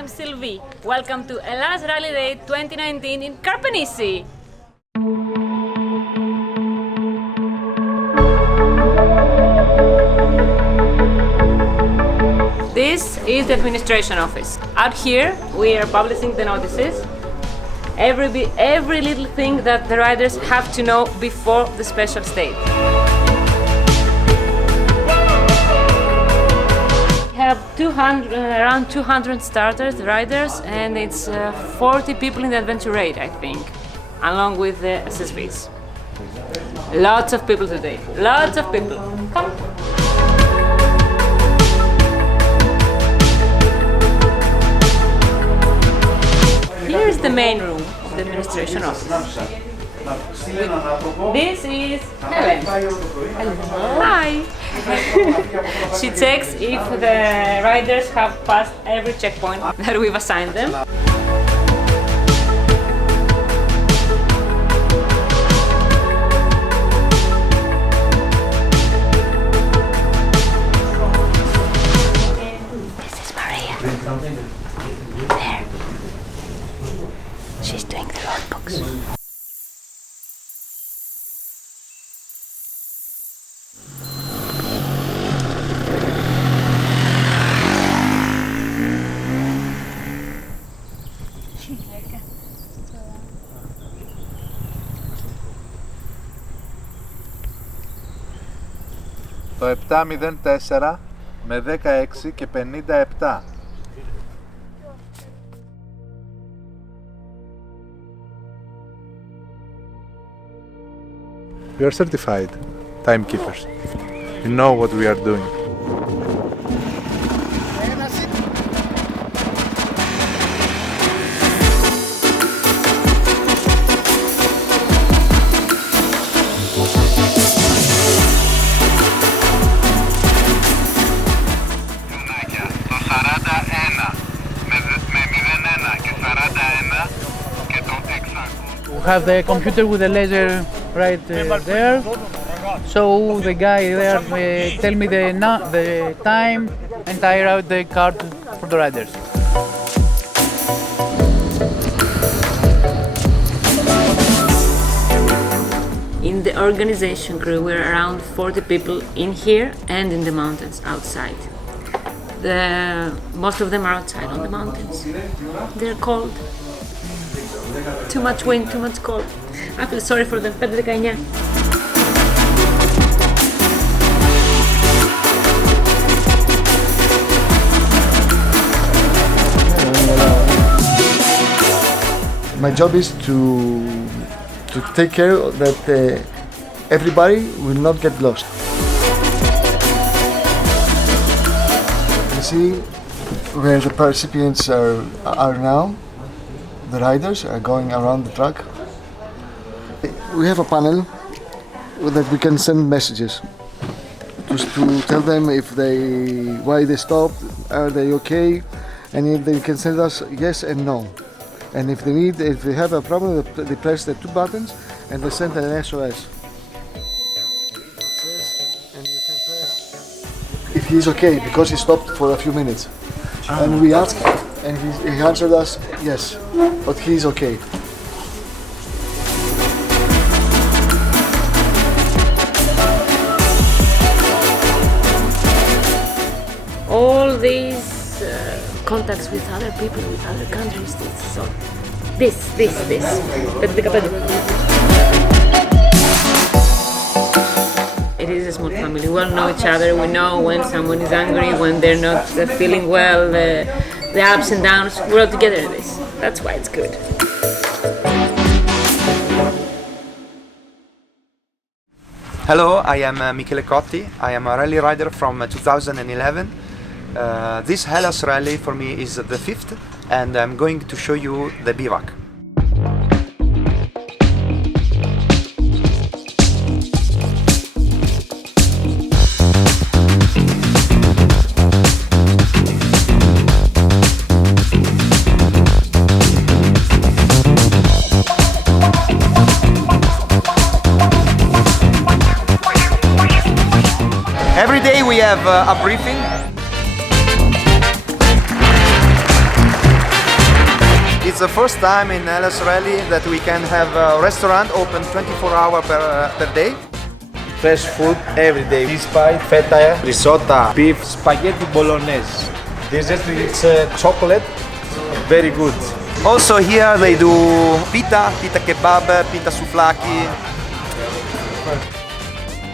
I'm Sylvie. Welcome to Hellas Rally Day 2019 in Karpenisi. This is the administration office. Out here, we are publishing the notices. Every little thing that the riders have to know before the special stage. We have around 200 starters, riders, and it's 40 people in the adventure raid, I think, along with the SSVs. Lots of people today. Lots of people. Come. Here's the main room of the administration office. This is Helen. Hi. She checks if the riders have passed every checkpoint that we've assigned them. This is Maria. There. She's doing the road books. Το 704 με 16 και 57. We are certified timekeepers. We know what we are doing. We have the computer with the laser right there, so the guy there tell me the time and I route the card for the riders. In the organization crew, we're around 40 people in here and in the mountains outside. Most of them are outside on the mountains. They're cold. Too much wind, too much cold. I feel sorry for them. 5-19. My job is to take care that everybody will not get lost. You see where the recipients are now. The riders are going around the track. We have a panel that we can send messages to tell them why they stopped, are they okay, and if they can send us yes and no. And if they have a problem, they press the two buttons and they send an SOS. And you can press if he's okay because he stopped for a few minutes. And we ask, and he answered us yes, but he's okay. All these contacts with other people, with other countries, this. 5-15. It is a small family. We all know each other. We know when someone is angry, when they're not feeling well, the ups and downs. We're all together in this. That's why it's good. Hello, I am Michele Cotti. I am a rally rider from 2011. This Hellas rally for me is the 5th, and I'm going to show you the bivouac. Every day we have a briefing. It's the first time in Hellas Rally that we can have a restaurant open 24 hours per day. Fresh food every day. This pie, feta, risotto, beef, spaghetti bolognese. This is chocolate, very good. Also here they do pita kebab, pita souvlaki.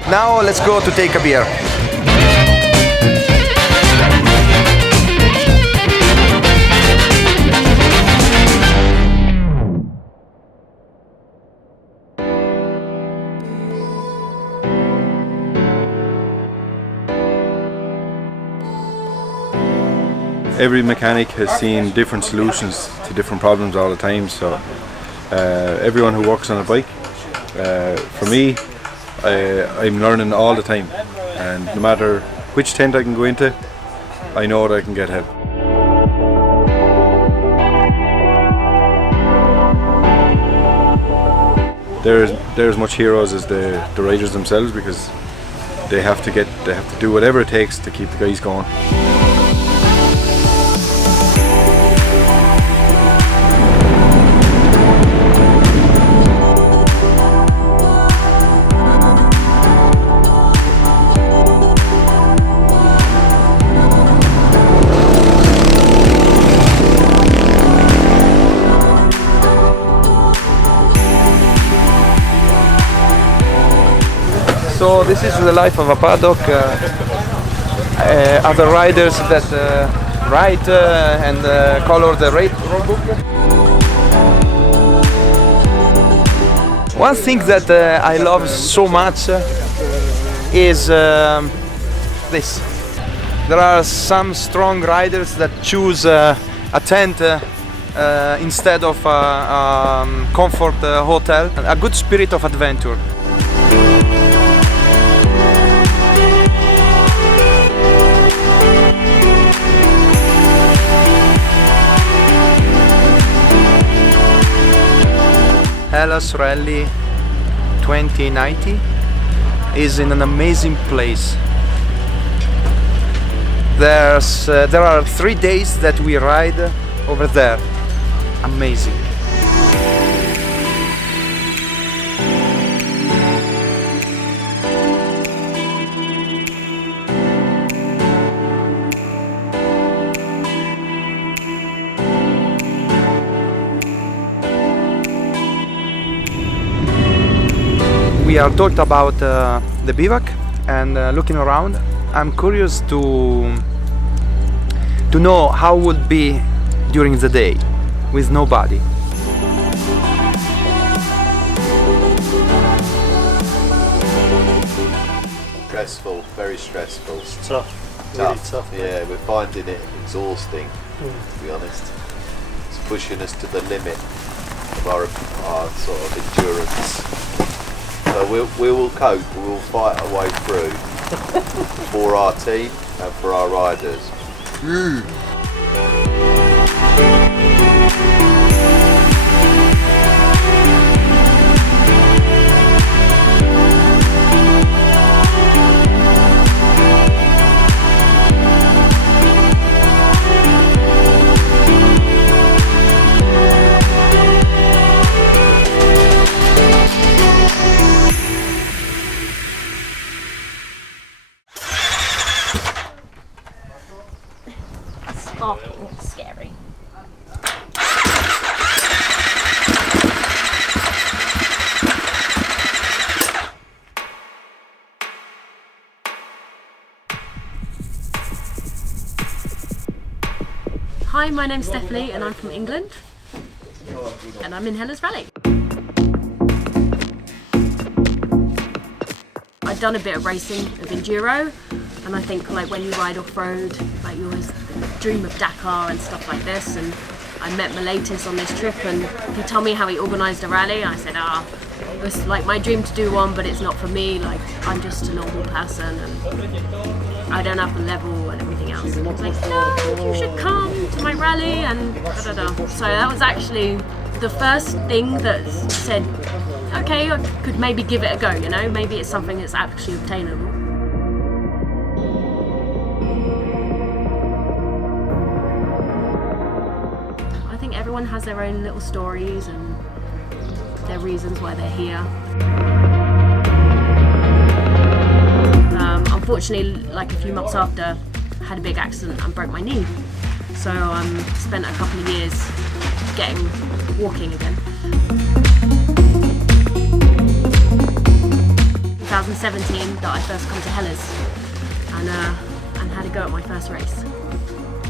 Now let's go to take a beer. Every mechanic has seen different solutions to different problems all the time, so everyone who works on a bike, for me, I'm learning all the time, and no matter which tent I can go into, I know that I can get help. They're as much heroes as the riders themselves, because they have to do whatever it takes to keep the guys going. So this is the life of a paddock. Other riders that write and color the road book. One thing that I love so much is this. There are some strong riders that choose a tent instead of a comfort hotel. A good spirit of adventure. Hellas Rally 2090 is in an amazing place. There are 3 days that we ride over there. Amazing. We are talked about the bivouac and looking around. I'm curious to know how it would be during the day with nobody. Stressful, very stressful. It's tough, really tough. Yeah, we're finding it exhausting, to be honest. It's pushing us to the limit of our sort of endurance. So we will cope, we will fight our way through for our team and for our riders. Fucking scary. Hi, my name's Stephanie and I'm from England and I'm in Hellas Rally. I've done a bit of racing of enduro, and I think like when you ride off-road, like you always dream of Dakar and stuff like this, and I met Miletis on this trip and he told me how he organised a rally. I said, it was like my dream to do one, but it's not for me, like I'm just a normal person and I don't have the level and everything else. And he was like, no, you should come to my rally and da-da-da. So that was actually the first thing that said, okay, I could maybe give it a go, you know, maybe it's something that's actually obtainable. everyone has their own little stories and their reasons why they're here. Unfortunately, like a few months after, I had a big accident and broke my knee. So spent a couple of years walking again. 2017 that I first come to Hellas and had a go at my first race,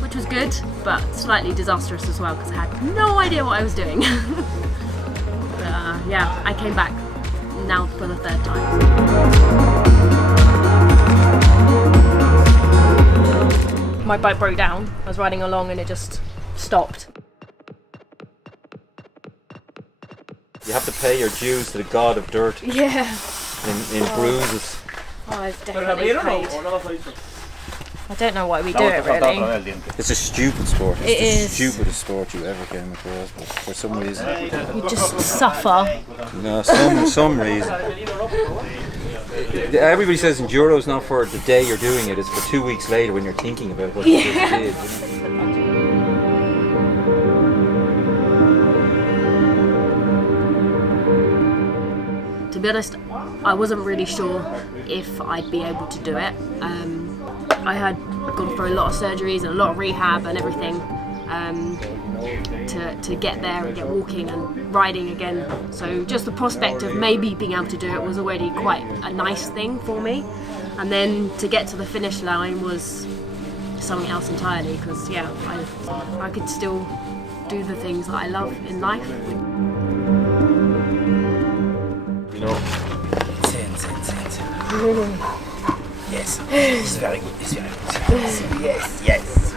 which was good, but slightly disastrous as well because I had no idea what I was doing. But, yeah, I came back now for the third time. My bike broke down. I was riding along and it just stopped. You have to pay your dues to the god of dirt. Yeah. In bruises. Oh, I've definitely paid. I don't know why we do it really. It's a stupid sport. It's It the is. stupidest sport you ever came across, but for some reason. You just suffer. No, some reason. Everybody says enduro is not for the day you're doing it, it's for 2 weeks later when you're thinking about what you did. To be honest, I wasn't really sure if I'd be able to do it. I had gone through a lot of surgeries and a lot of rehab and everything to get there and get walking and riding again. So just the prospect of maybe being able to do it was already quite a nice thing for me. And then to get to the finish line was something else entirely because yeah, I could still do the things that I love in life. You know. Yes, it's very good. It's very good. Yes, yes.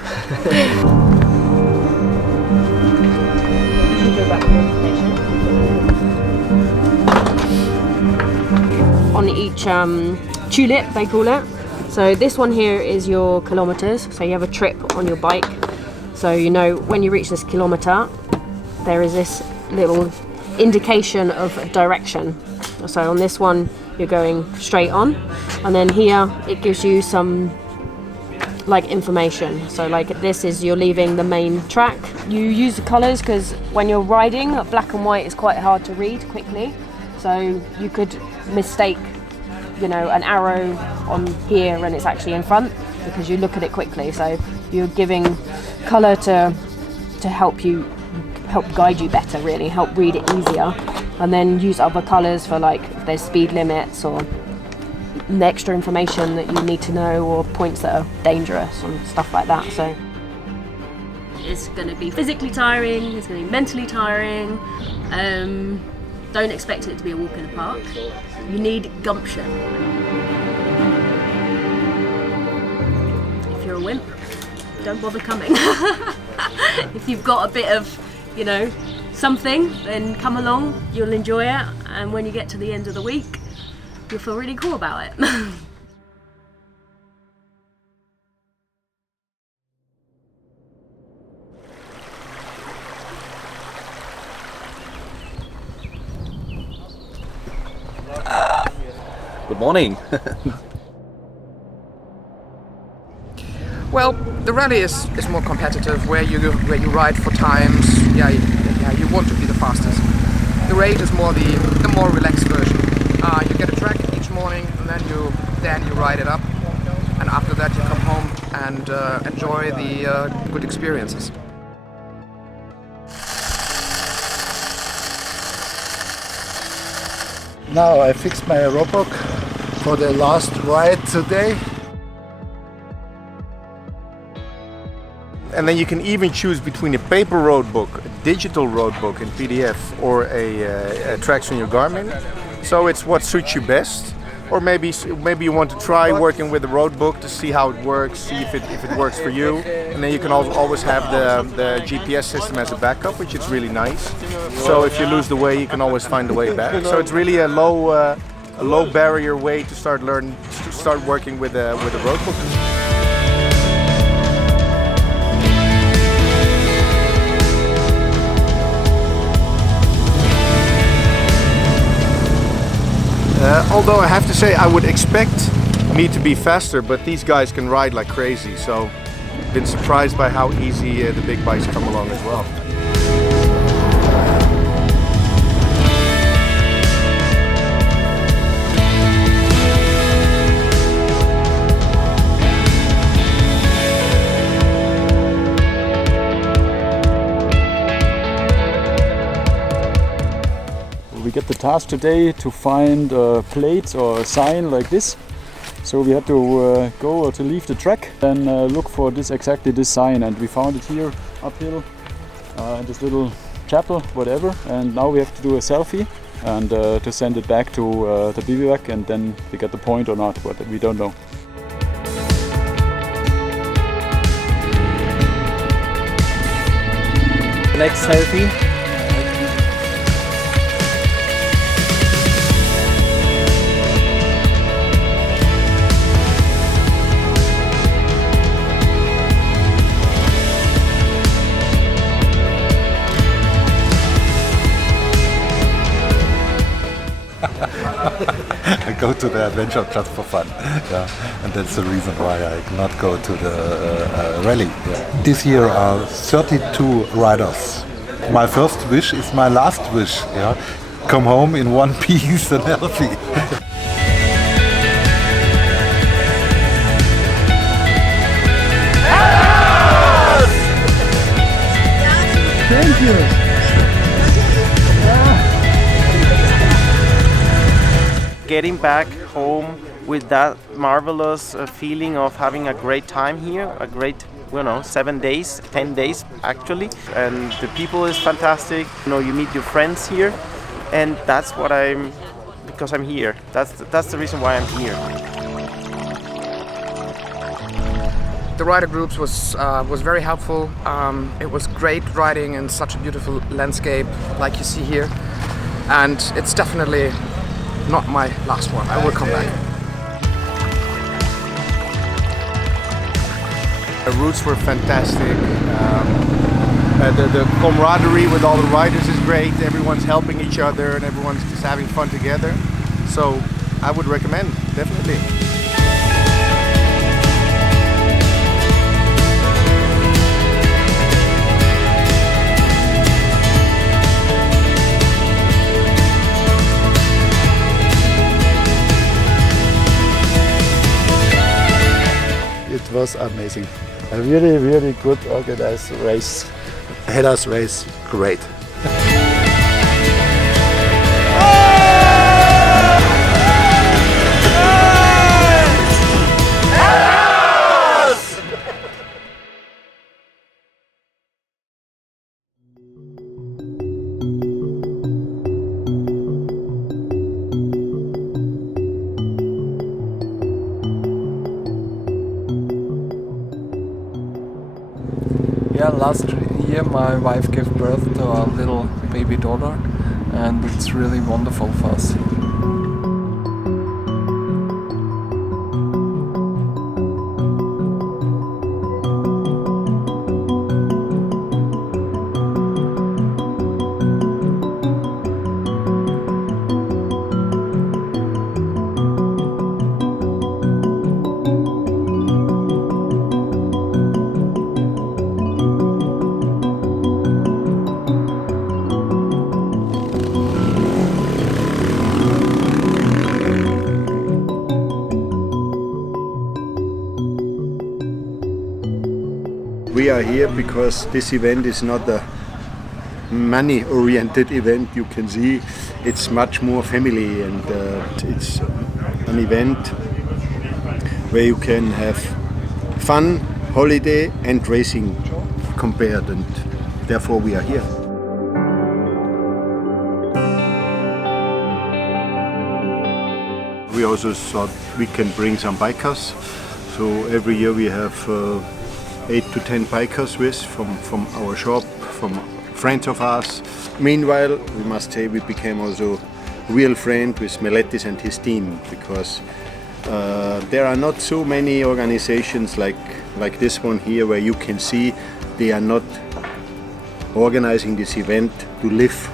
On each tulip, they call it. So this one here is your kilometers. So you have a trip on your bike. So you know when you reach this kilometer, there is this little indication of direction. So on this one, you're going straight on, and then here it gives you some like information. So like this is you're leaving the main track. You use the colours because when you're riding, black and white is quite hard to read quickly. So you could mistake, you know, an arrow on here and it's actually in front because you look at it quickly. So you're giving colour to help guide you better, really, help read it easier. And then use other colours for like if there's speed limits or the extra information that you need to know or points that are dangerous and stuff like that. So it's going to be physically tiring, it's going to be mentally tiring. Don't expect it to be a walk in the park. You need gumption. If you're a wimp, don't bother coming. If you've got a bit of, you know, something, then come along, you'll enjoy it, and when you get to the end of the week, you'll feel really cool about it. Good morning. Well, the rally is more competitive, where you ride for times. Yeah, you want to be the fastest. The raid is more the more relaxed version. You get a track each morning, and then you ride it up, and after that you come home and enjoy the good experiences. Now I fixed my roadbook for the last ride today. And then you can even choose between a paper roadbook, a digital roadbook in PDF, or a tracks on your Garmin. So it's what suits you best. Or maybe you want to try working with a roadbook to see how it works, see if it works for you. And then you can always have the GPS system as a backup, which is really nice. So if you lose the way, you can always find the way back. So it's really a low barrier way to start working with a roadbook. Although I have to say I would expect me to be faster, but these guys can ride like crazy, so been surprised by how easy the big bikes come along as well. task today to find a plate or a sign like this. So we had to go or to leave the track and look for exactly this sign, and we found it here uphill in this little chapel, whatever. And now we have to do a selfie and to send it back to the bivouac, and then we get the point or not, but we don't know. Next selfie. I go to the adventure just for fun, yeah, and that's the reason why I not go to the rally. Yeah. This year are 32 riders. My first wish is my last wish. Yeah, come home in one piece and healthy. Thank you. Getting back home with that marvelous feeling of having a great time here, a great, 7 days, 10 days actually, and the people is fantastic. You meet your friends here, and that's what because I'm here. That's the reason why I'm here. The rider groups was very helpful. It was great riding in such a beautiful landscape like you see here, and it's definitely not my last one. I will come back. The routes were fantastic. The camaraderie with all the riders is great. Everyone's helping each other and everyone's just having fun together. So I would recommend, definitely. It was amazing. A really, really good organized race. Headers race, great. Yeah, last year my wife gave birth to a little baby daughter, and it's really wonderful for us. We are here because this event is not a money-oriented event. You can see it's much more family, and it's an event where you can have fun, holiday and racing compared, and therefore we are here. We also thought we can bring some bikers, so every year we have 8 to 10 bikers with from our shop, from friends of ours. Meanwhile, we must say we became also real friend with Meletis and his team, because there are not so many organizations like this one here where you can see they are not organizing this event to live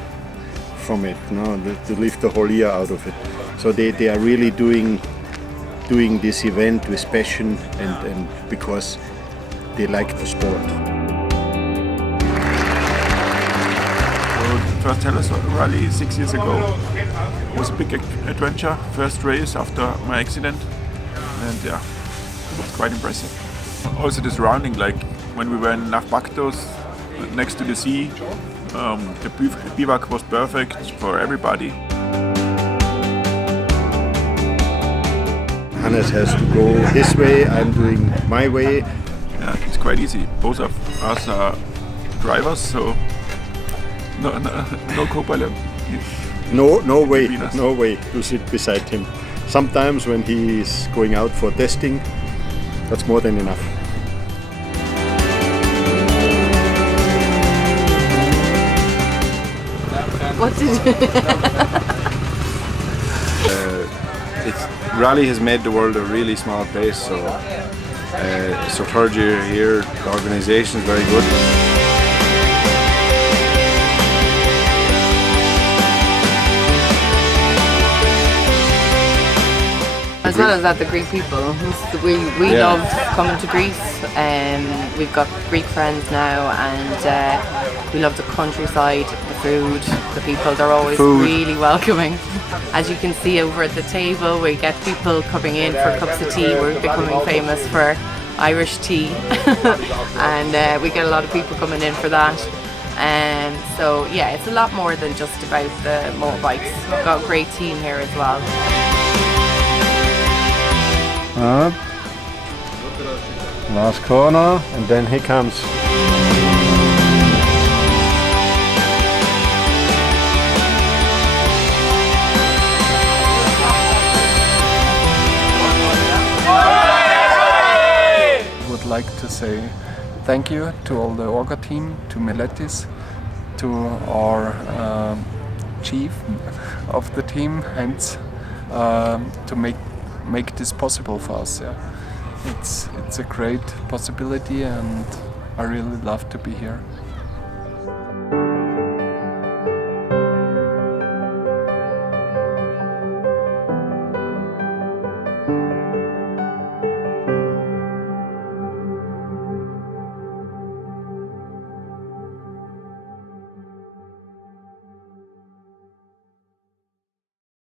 from it, no, to live the whole year out of it. So they are really doing this event with passion and because they like the sport. First Hellas Rally 6 years ago. It was a big adventure, first race after my accident, and yeah, it was quite impressive. Also the surrounding, like when we were in Nafbaktos, next to the sea, the bivouac was perfect for everybody. Hannes has to go his way, I'm doing my way. Yeah, it's quite easy. Both of us are drivers, so no co-pilot. No way to sit beside him. Sometimes when he is going out for testing, that's more than enough. What did Rally has made the world a really small place, so third year here, the organisation is very good. As well as that, the Greek people. We love coming to Greece. We've got Greek friends now, and we love the countryside, the food, the people. They're always really welcoming. As you can see over at the table, we get people coming in for cups of tea. We're becoming famous for Irish tea, and we get a lot of people coming in for that. So yeah, it's a lot more than just about the motorbikes. We've got a great team here as well. Up, last corner, and then he comes. I would like to say thank you to all the Orga team, to Meletis, to our chief of the team, and to make this possible for us. Yeah. It's a great possibility, and I really love to be here.